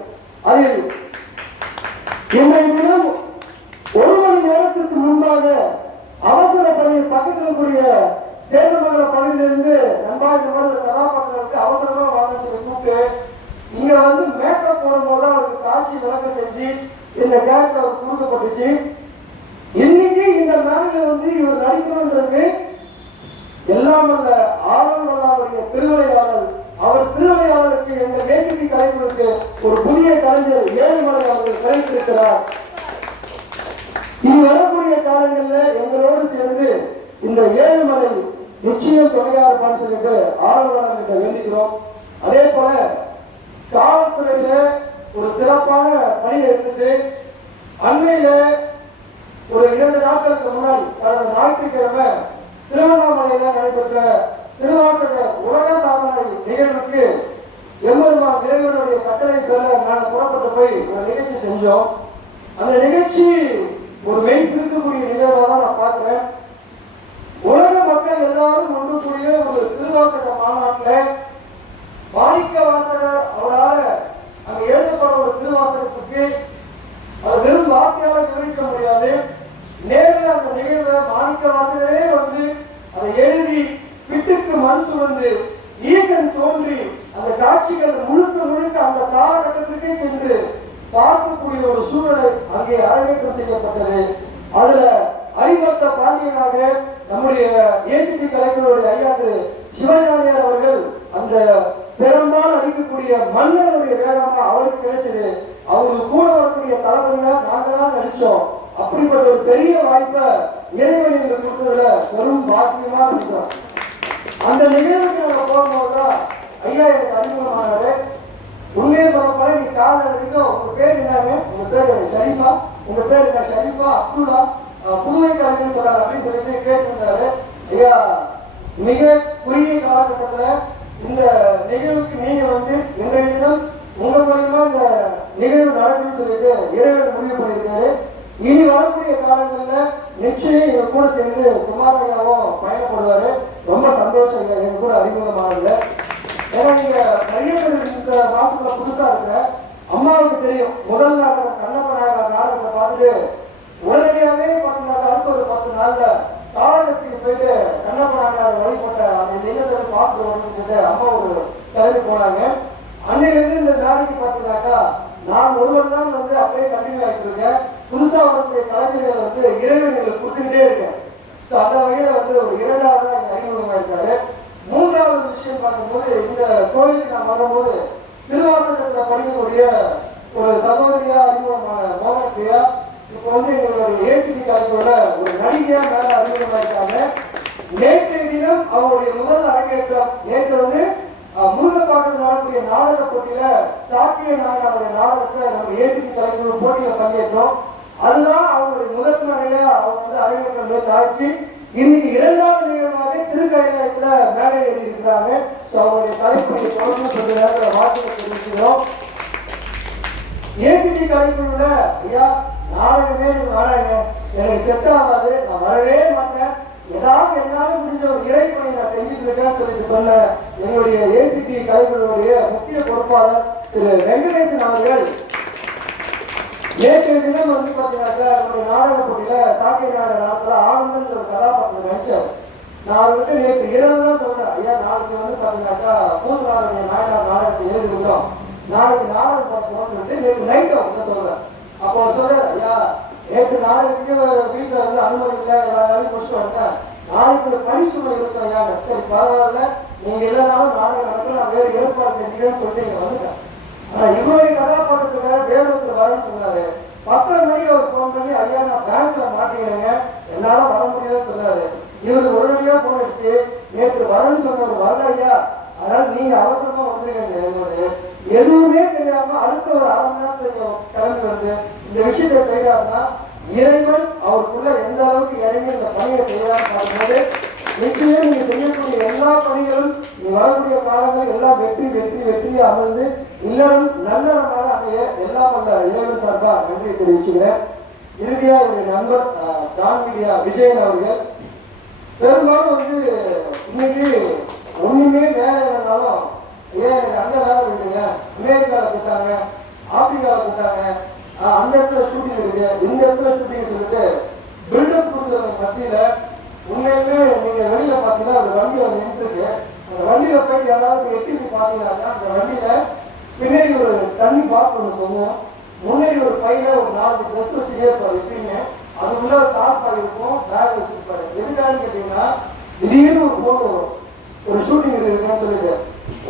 அதில் இன்றைய தினம் 1 மணி நேரத்திற்கு முன்பாக அவசர பணியில் பக்கத்தில் இருக்கக்கூடிய சேதமங்கல பகுதியிலிருந்து கதாபாத்திரங்களுக்கு அவசரமாக வாங்க சொல்லி கூப்பிட்டு இங்க வந்து மேக்கப் போடும்போது அவருக்கு காட்சி விளக்க செஞ்சு இந்த கேரக்டர் அவர் கொடுக்கப்பட்டுச்சு. இன்னைக்கு இந்த மேடையில வந்து இவர் நடிக்கணும்ன்றது எல்லாம் அல்ல ஆளுநருடைய திருவிளையாடல். அவர் திருவிளையாடலுக்கு எங்கள் வேசிட்டி கலைஞருக்கு ஒரு புதிய கலைஞர் ஏழுமலை அவர்கள் கிடைத்திருக்கிறார். இனி வரக்கூடிய காலங்களில் எங்களோடு சேர்ந்து இந்த ஏழுமலை நிச்சயம் தொகையா இருப்பான்னு சொல்லிட்டு ஆளுநர் வேண்டிக்கிறோம். அதே போல காவல்துறையில ஒரு சிறப்பான பணியை எடுத்துட்டு அண்மையில ஒரு 2 நாட்களுக்கு முன்னாடி கடந்த ஞாயிற்றுக்கிழமை திருவண்ணாமலையில நடைபெற்ற திருவாசக உலக சாதனை நிகழ்வுக்கு எம்பெருமான் இறைவனுடைய கட்டளை பேர்ல நாங்கள் புறப்பட்டு போய் ஒரு நிகழ்ச்சி செஞ்சோம். அந்த நிகழ்ச்சி ஒரு மெய் இருக்கக்கூடிய நிகழ்வாக தான் நான் பார்க்கிறேன். உலக மக்கள் எல்லாரும் ஒன்று கூடிய ஒரு திருவாசக மாநாட்டில் மாணிக்க வாசகர் அவரால் அங்க எழுதப்பட ஒரு திருவாசகத்துக்கு அது வெறும் வார்த்தையால விவரிக்க முடியாது. நேரில் அந்த நிகழ்வை மாணிக்க வாசகரே வந்து அதை எழுதி பிட்டுக்கு மண் சுமந்து ஈசன் தோன்றி அந்த காட்சிகள் முழுக்க அந்த காலகட்டத்திற்கே சென்று பார்க்கக்கூடிய ஒரு சூழலை அங்கே அரங்கேற்றம் செய்யப்பட்டது. அதுல அறிவற்ற பாண்டியனாக நம்முடைய ஏசிபி கலைஞருடைய ஐயா திரு சிவஞானியார் அவர்கள் அந்த பெரும்பால் அடிக்கக்கூடிய மன்னருடைய வேகமா அவருக்கு கிடைச்சது. அவருக்கு கூட வரக்கூடிய தலைமுறையா நாங்க தான் நடிச்சோம். அப்படிப்பட்ட ஒரு பெரிய வாய்ப்பை இறைவன் எங்களுக்கு கொடுத்ததுல பெரும் பாக்கியமா இருக்கிறோம். அந்த நிகழ்வுக்கு நம்ம போகும்போதுதான் ஐயா எனக்கு அறிமுகமானாரு. உண்மையை சொல்லப்போல நீ கால வரைக்கும் உங்க பேர் என்னங்க, உங்க பேரு ஷரீஃபா, உங்க பேர் என்ன ஷரீஃபா அப்துல்லா புதுவை கலைஞர் சொல்றாரு அப்படின்னு சொல்லிட்டு கேட்டிருந்தாரு. ஐயா மிக குறுகிய காலகட்டத்தில் இந்த நிகழ்வுக்கு நீங்க வந்து இன்றைய தினம் உங்க மூலமா இந்த நிகழ்வு நடக்கும்னு சொல்லிட்டு இறைவன் முடிவு பண்ணியிருக்காரு. இனி வரக்கூடிய காலங்களில் நிச்சயம் எங்க கூட சேர்ந்து குமாரையாவும் பயணப்படுவாரு. ரொம்ப சந்தோஷம் ஐயா எங்க கூட அறிமுகமானது. ஏன்னா நீங்க நிறைய பேர் இந்த மாசத்துல புதுசா இருக்க அம்மாவுக்கு தெரியும். முதல் நாடகம் கண்ணப்ப நாடகத்தை பார்த்துட்டு உடனடியாவே அடுத்த ஒரு 10 நாள்ல காலகத்துக்கு போயிட்டு கண்ணப்ப நாடகம் வழிபட்ட அந்த நிகழ்ச்சியை பார்த்து வரணும்னு அம்மா ஒரு கிளம்பி போனாங்க. அன்னையிலிருந்து இந்த நாளைக்கு பார்த்தீங்கன்னாக்கா நான் ஒருவர் தான் வந்து அப்படியே கண்டினியூ ஆகிட்டு இருக்கேன். புதுசா வரக்கூடிய கலைஞர்கள் வந்து இறைவன் எங்களுக்கு கொடுத்துக்கிட்டே இருக்கேன். ஸோ அந்த வகையில வந்து ஒரு 2வது எங்க அறிமுகமா இருக்காரு. 3வது விஷயம் பார்க்கும்போது இந்த கோயிலுக்கு நான் வரும்போது திருவாசகத்துல படிக்கக்கூடிய ஒரு சகோதரியா அறிமுகமான மோகன்பிரியா இப்போ வந்து எங்களுடைய ஏசிபி கலைஞரோட ஒரு நடிகையா மேல அறிமுகமா இருக்காங்க. நேற்றைய தினம் அவருடைய முதல் அரங்கேற்றம் நேற்று வந்து முருகப்பாக்கத்தில் நடக்கக்கூடிய நாடக போட்டியில சாக்கிய நாடக நாடகத்தை நம்ம ஏசிபி கலைஞர் போட்டியில பங்கேற்றோம். அதுதான் அவங்களுடைய முதல் முறையா அவங்க வந்து அரங்கேற்றம் நேற்று ஆச்சு. இன்னைக்கு 2வது நிகழ்வாக திருக்கையில மேடை ஏறி இருக்கிறாங்க. அவங்களுடைய தலைப்பணியை தொடர்ந்து கொஞ்ச நேரத்தில் வார்த்தையை தெரிவிக்கிறோம். ஏசிபி கலைஞரோட ஐயா நாடகமே எனக்கு வராங்க, எனக்கு செட் ஆகாது, நான் வரவே மாட்டேன், ஏதாவது என்னால முடிஞ்ச ஒரு இறைப்பணி நான் செஞ்சுட்டு இருக்கேன்னு சொல்லிட்டு சொன்ன எங்களுடைய ஏசிடி கலைக்குழுவுடைய முக்கிய பொறுப்பாளர் திரு வெங்கடேசன் அவர்கள் நேற்றைய தினம் வந்து பார்த்தீங்கன்னாக்கா நம்முடைய நாடக போட்டியில சாக்கிய நாடக நாடகத்துல ஆனந்தன் ஒரு கதாபாத்திரம் நடிச்சார். நான் அவர்கிட்ட நேற்று இரவு தான் சொல்றேன், ஐயா நாளைக்கு வந்து பார்த்தீங்கன்னாக்கா பூசலாடைய நாடக நாடகத்தை எழுதிருந்தோம், நாளைக்கு நாடகம் பார்க்கணும்னு சொல்லிட்டு நேற்று நைட்டு அவங்க சொல்றேன். அப்போ சொல்றாரு, ஐயா நேற்று நாடகத்துக்கு வீட்டில் வந்து அனுமதி இல்லை, எல்லா வேலையும் முடிச்சுட்டு வந்துட்டேன், நாளைக்கு ஒரு பணி சூழ்நிலை இருக்கும் ஐயா. சரி பரவாயில்ல, நீங்க இல்லைனாலும் நாடகம் நடக்கும், நான் வேறு ஏற்பாடு செஞ்சுக்கிறேன்னு சொல்லிட்டு இங்க வந்துட்டேன். ஆனா இவருடைய கதாபாத்திரத்துக்காக வேறொருத்தர் வரேன்னு சொன்னாரு. 10:30 மணிக்கு அவர் போன் பண்ணி, ஐயா நான் பேங்க்ல மாட்டிக்கிறேங்க, என்னால வர முடியாதுன்னு சொன்னாரு. இவருக்கு உடனடியா போன் அடிச்சு, நேற்று வரேன்னு சொன்னவர் வரல ஐயா, அதனால நீங்க அவசரமா வந்துருங்க, எதுவுமே தெரியாம அடுத்த ஒரு 1/2 மணி நேரத்துல கிளம்பி வந்து இந்த விஷயத்தை செய்யறாருன்னா இறைவன் அவருக்குள்ள எந்த அளவுக்கு இறங்கி இந்த பணியை செய்யறான்னு பார்க்கும்போது நிச்சயம் நீங்க செய்யக்கூடிய எல்லா பணிகளும் நீங்க வரக்கூடிய காலங்கள் எல்லாம் வெற்றி வெற்றி வெற்றியை அமர்ந்து இல்லறம் நல்லறமாக அமைய எல்லாம் அந்த இறைவன் சார்பா நன்றி தெரிவிச்சுக்கிறேன். இறுதியா என்னுடைய நண்பர் டான் மீடியா விஜயன் அவர்கள், பெரும்பாலும் வந்து இன்னைக்கு ஒண்ணுமே வேலை இல்லைனாலும் ஏன் எனக்கு அந்த வேலை இருக்குங்க, அமெரிக்காவில் கூட்டாங்க, ஆப்பிரிக்காவில் கூட்டாங்க, அந்த இடத்துல ஷூட்டிங் இருக்கு, இந்த இடத்துல ஷூட்டிங் சொல்லிட்டு பில்டப் கொடுக்குறவங்க மத்தியில உண்மையுமே நீங்க வெளியில பாத்தீங்கன்னா அந்த வண்டியில நின்றுருக்கு, அந்த வண்டியில போயிட்டு யாராவது எட்டி பாத்தீங்கன்னா அந்த வண்டியில பின்னாடி ஒரு தண்ணி பாட்டில் ஒன்று போகும், முன்னாடி ஒரு பையில ஒரு 4 ட்ரெஸ் வச்சுட்டே இருப்பாரு எப்பயுமே, அதுக்குள்ள ஒரு தார்பாய் இருக்கும், பேக் வச்சிருப்பாரு. எதுக்கான்னு கேட்டீங்கன்னா திடீர்னு ஒரு போன் வரும், ஒரு ஷூட்டிங் இருக்குன்னு சொல்லிட்டு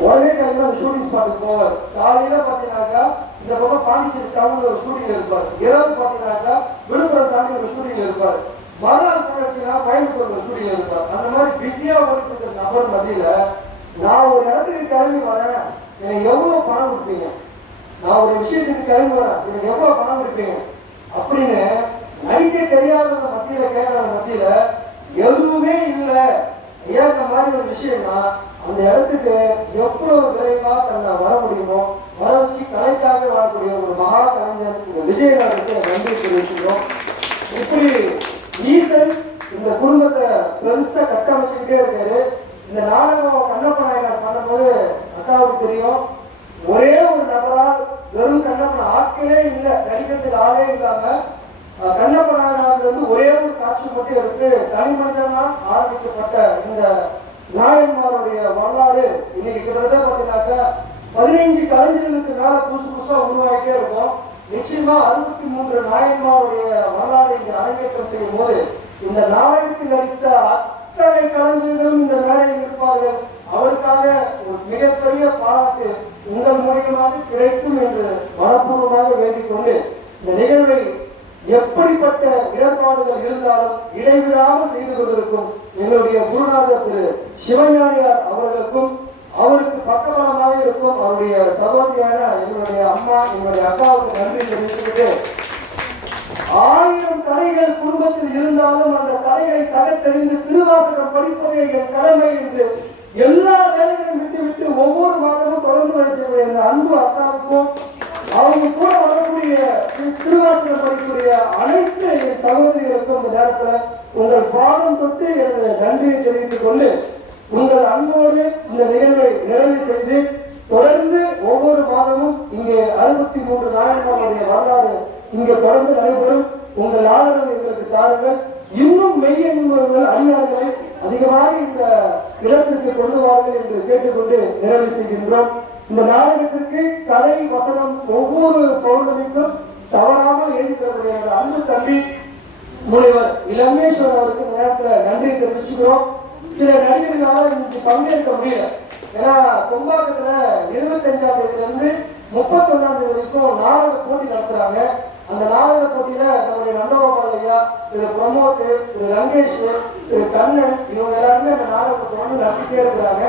உடனே கிளம்பி அந்த ஷூட்டிங் ஸ்பாட்டுக்கு போவார். காலையில பாத்தீங்கன்னாக்கா இந்த பக்கம் பாண்டிச்சேரி டவுன்ல ஒரு ஷூட்டிங் இருப்பார், இரவு பாத்தீங்கன்னாக்கா விழுப்புரம் தாண்டி ஒரு ஷூட்டிங் இருப்பார், மறுநாள் போனச்சுன்னா கோயம்புத்தூர் ஒரு ஷூட்டிங் இருப்பார். அந்த மாதிரி பிஸியா ஓடிட்டு இருக்கிற நபர் மத்தியில நான் ஒரு இடத்துக்கு கிளம்பி வரேன், எனக்கு எவ்வளவு பணம் கொடுப்பீங்க, நான் ஒரு விஷயத்துக்கு கிளம்பி வரேன், எனக்கு எவ்வளவு பணம் கொடுப்பீங்க அப்படின்னு நடிக்க தெரியாதவங்க மத்தியில கேட்கறவங்க மத்தியில எதுவுமே இல்லை ஏற்ற மாதிரி ஒரு விஷயம்னா அந்த இடத்துக்கு எவ்வளவு விரைவா தன்னை வர முடியுமோ வர வச்சு கலைக்காக வரக்கூடிய ஒரு மகா கலைஞர் இந்த விஜயகாந்துக்கு நன்றி தெரிவிச்சுக்கிறோம். இப்படி ஈசன் இந்த குடும்பத்தை பெருசா கட்டமைச்சுக்கிட்டே இருக்காரு. இந்த நாடகம் கண்ணப்ப நாயனார் பண்ணும்போது அக்காவுக்கு தெரியும், ஒரே ஒரு நபரால் வெறும் கண்ணப்பன் ஆட்களே இல்லை, நடிக்கிறதுக்கு ஆளே இல்லாம கண்ணப்ப நாயனார் வந்து ஒரே ஒரு காட்சி மட்டும் இருக்கு, தனி மனிதனால் ஆரம்பிக்கப்பட்ட இந்த நாயன்மாருடைய வரலாறு இன்னைக்கு கிட்டத்தட்ட பார்த்தீங்கன்னாக்கா 15 கலைஞர்களுக்கு மேல புதுசா உருவாகிட்டே இருக்கும். நிச்சயமா 63 நாயன்மாருடைய வரலாறு இங்கு அரங்கேற்றம் செய்யும் போது இந்த நாடகத்தில் நடித்த அத்தனை கலைஞர்களும் இந்த மேடையில் இருப்பார்கள். அவருக்காக ஒரு மிகப்பெரிய பாராட்டு உங்கள் மூலியமாக கிடைக்கும் என்று மனப்பூர்வமாக வேண்டிக் கொண்டு இந்த நிகழ்வை எப்படிப்பட்ட இடர்பாடுகள் இருந்தாலும் இடைவிடாமல் செய்து கொண்டிருக்கும் எங்களுடைய குருநாதர் திரு சிவஞானியார் அவர்களுக்கும் அவருக்கு பக்கபலமாக இருக்கும் அவருடைய சகோதரியான எங்களுடைய அம்மா எங்களுடைய அக்காவுக்கு நன்றி தெரிவித்துக்கிட்டு 1000 கலைகள் குடும்பத்தில் இருந்தாலும் அந்த கலைகளை தகர்த்தெறிந்து திருவாசகம் படிப்பதே என் கடமை என்று எல்லா வேலைகளையும் விட்டுவிட்டு ஒவ்வொரு மாதமும் தொடர்ந்து வைக்கக்கூடிய இந்த அன்பு அக்காவுக்கும் அவங்க கூட வரக்கூடிய திருவாசகம் படிக்கக்கூடிய அனைத்து சகோதரிகளுக்கும் இந்த நேரத்தில் உங்கள் பாதம் தொட்டு எனது நன்றியை தெரிவித்துக் கொண்டு உங்கள் அன்போடு இந்த நிகழ்வை நிறைவு செய்து தொடர்ந்து ஒவ்வொரு மாதமும் இங்கே 63 நாயன்மாருடைய வரலாறு இங்கே தொடர்ந்து நடைபெறும். உங்கள் ஆதரவு எங்களுக்கு தாருங்கள். இன்னும் மெய்யன்பர்கள் அடியார்களை அதிகமாக இந்த இடத்திற்கு கொண்டு வாருங்கள் என்று கேட்டுக்கொண்டு நிறைவு செய்கின்றோம். இந்த நாடகத்திற்கு கலை வசனம் ஒவ்வொரு பௌர்ணமிக்கும் தவறாமல் எழுதி தரக்கூடிய அன்பு தம்பி முனைவர் இளமேஸ்வர் அவருக்கு இந்த நேரத்தில் நன்றி தெரிவிச்சுக்கிறோம். சில நடிகர்களால் இன்னைக்கு பங்கேற்க முடியல, ஏன்னா கொம்பாக்கத்துல 25ஆம் தேதியிலிருந்து 31ஆம் தேதி வரைக்கும் நாடக போட்டி நடத்துறாங்க. அந்த நாடக போட்டியில நம்முடைய நந்தகோபால் ஐயா, திரு பிரமோத், திரு ரங்கேஷ், திரு கண்ணன் இவங்க எல்லாருமே அந்த நாடகத்தை தொடர்ந்து நடிச்சுட்டே இருக்கிறாங்க.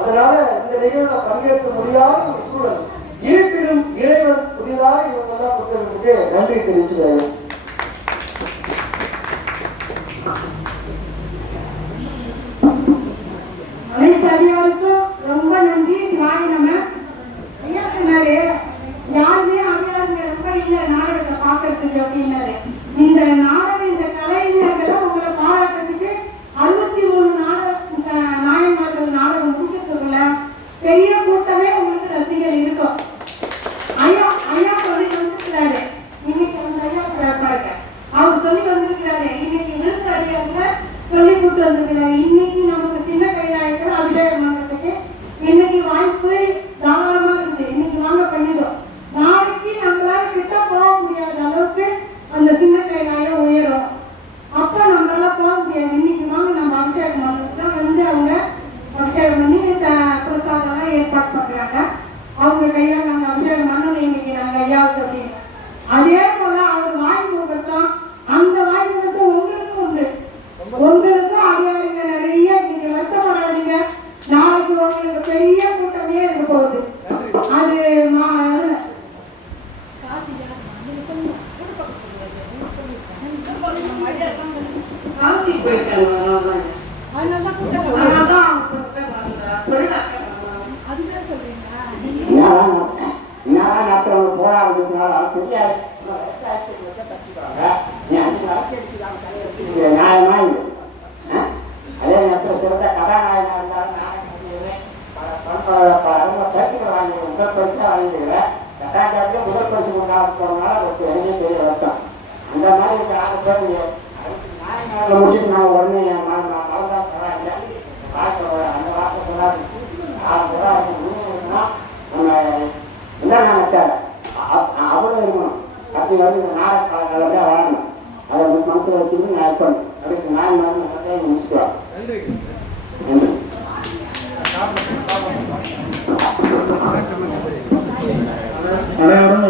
அதனால இந்த நிகழ்வுல பங்கேற்க முடியாத ஒரு சூழல் இருப்பினும் இறைவன் புதிதாக இவங்க எல்லாம் கொடுத்ததுக்கு நன்றி தெரிவிச்சுக்கிறாங்க. அனைத்து அதிகாரிக்கும் ரொம்ப நன்றி. சிவாய நம்ம ஐயா சொன்னாரு, யாருமே அவையாருங்க ரொம்ப இல்லை நாடகத்தை பார்க்கறதுக்கு அப்படின்னாரு. நாடகம் இந்த கலைஞர்களை உங்களை பாராட்டுறதுக்கு 63 நாயன்மார்கள் நாடகம் முடிக்கிறதுக்குள்ள பெரிய கூட்டமே உங்களுக்கு ரசிகர் இருக்கும். ஐயா ஐயா சொல்லி வந்திருக்கிறாரு இன்னைக்கு அந்த ஐயா பாருங்க அவர் சொல்லி வந்திருக்கிறாரு இன்னைக்கு விருதுங்க சொல்லி கூட்டு வந்திருக்கிறாரு. இன்னைக்கு நமக்கு சின்ன கைலாயத்தில் அபிஷேகம் பண்றதுக்கு இன்னைக்கு வாய்ப்பு தாராளமாக இருக்குது. இன்னைக்கு வாங்க பண்ணிட்டோம். நாளைக்கு நம்மளால கிட்ட போக முடியாத அளவுக்கு அந்த சின்ன கைலாயம் உயரும். அப்ப நம்மளால போக முடியாது. இன்னைக்கு வாங்க நம்ம அபிஷேகம் பண்றதுதான் வந்து அவங்க அபிஷேகம் பண்ணி பிரசாதம் ஏற்பாடு பண்றாங்க. அவங்க கையால் நாங்கள் அபிஷேகம் பண்ணணும் இன்னைக்கு நாங்கள் ஐயாவுக்கு அப்படின்னு. அதே போல அவர் வாய் முகத்தான் அந்த வாய் முகத்தை உங்களுக்கும் உண்டு. உங்களுக்கும் அடியாருங்க நிறைய நீங்க வருத்தப்படாதீங்க. நாளைக்கு உங்களுக்கு பெரிய கூட்டமே இருக்க போகுது. அது காசி போயிட்டாங்க. நியாயமா அதே நேரத்தில் சிறந்த கதாநாயகனாக இருந்தாலும் வாங்கி முதல் பரிசு வாங்கிக்கிறேன். கட்டாச்சாரத்தில் முதல் பரிசு கொண்டாடுறதுனால அதுக்கு எனக்கே பெரிய வருத்தம். அந்த மாதிரி இருக்க ஆறு பேர் நாயகனாக முடிச்சுட்டு நான் உடனே மறந்தா பரவாயில்ல அந்த வார்த்தை சொல்லாது நம்ம என்ன நினைச்சாரு அவரும் இருக்கணும். அப்படி வந்து இந்த நாடக நல்லபடியாக வாழணும். அதை மனசில் வச்சுட்டு நான் இருக்கணும். அதுக்கு நாய் மாதிரி முடிச்சுக்குவாங்க. நன்றி. அனைவரும்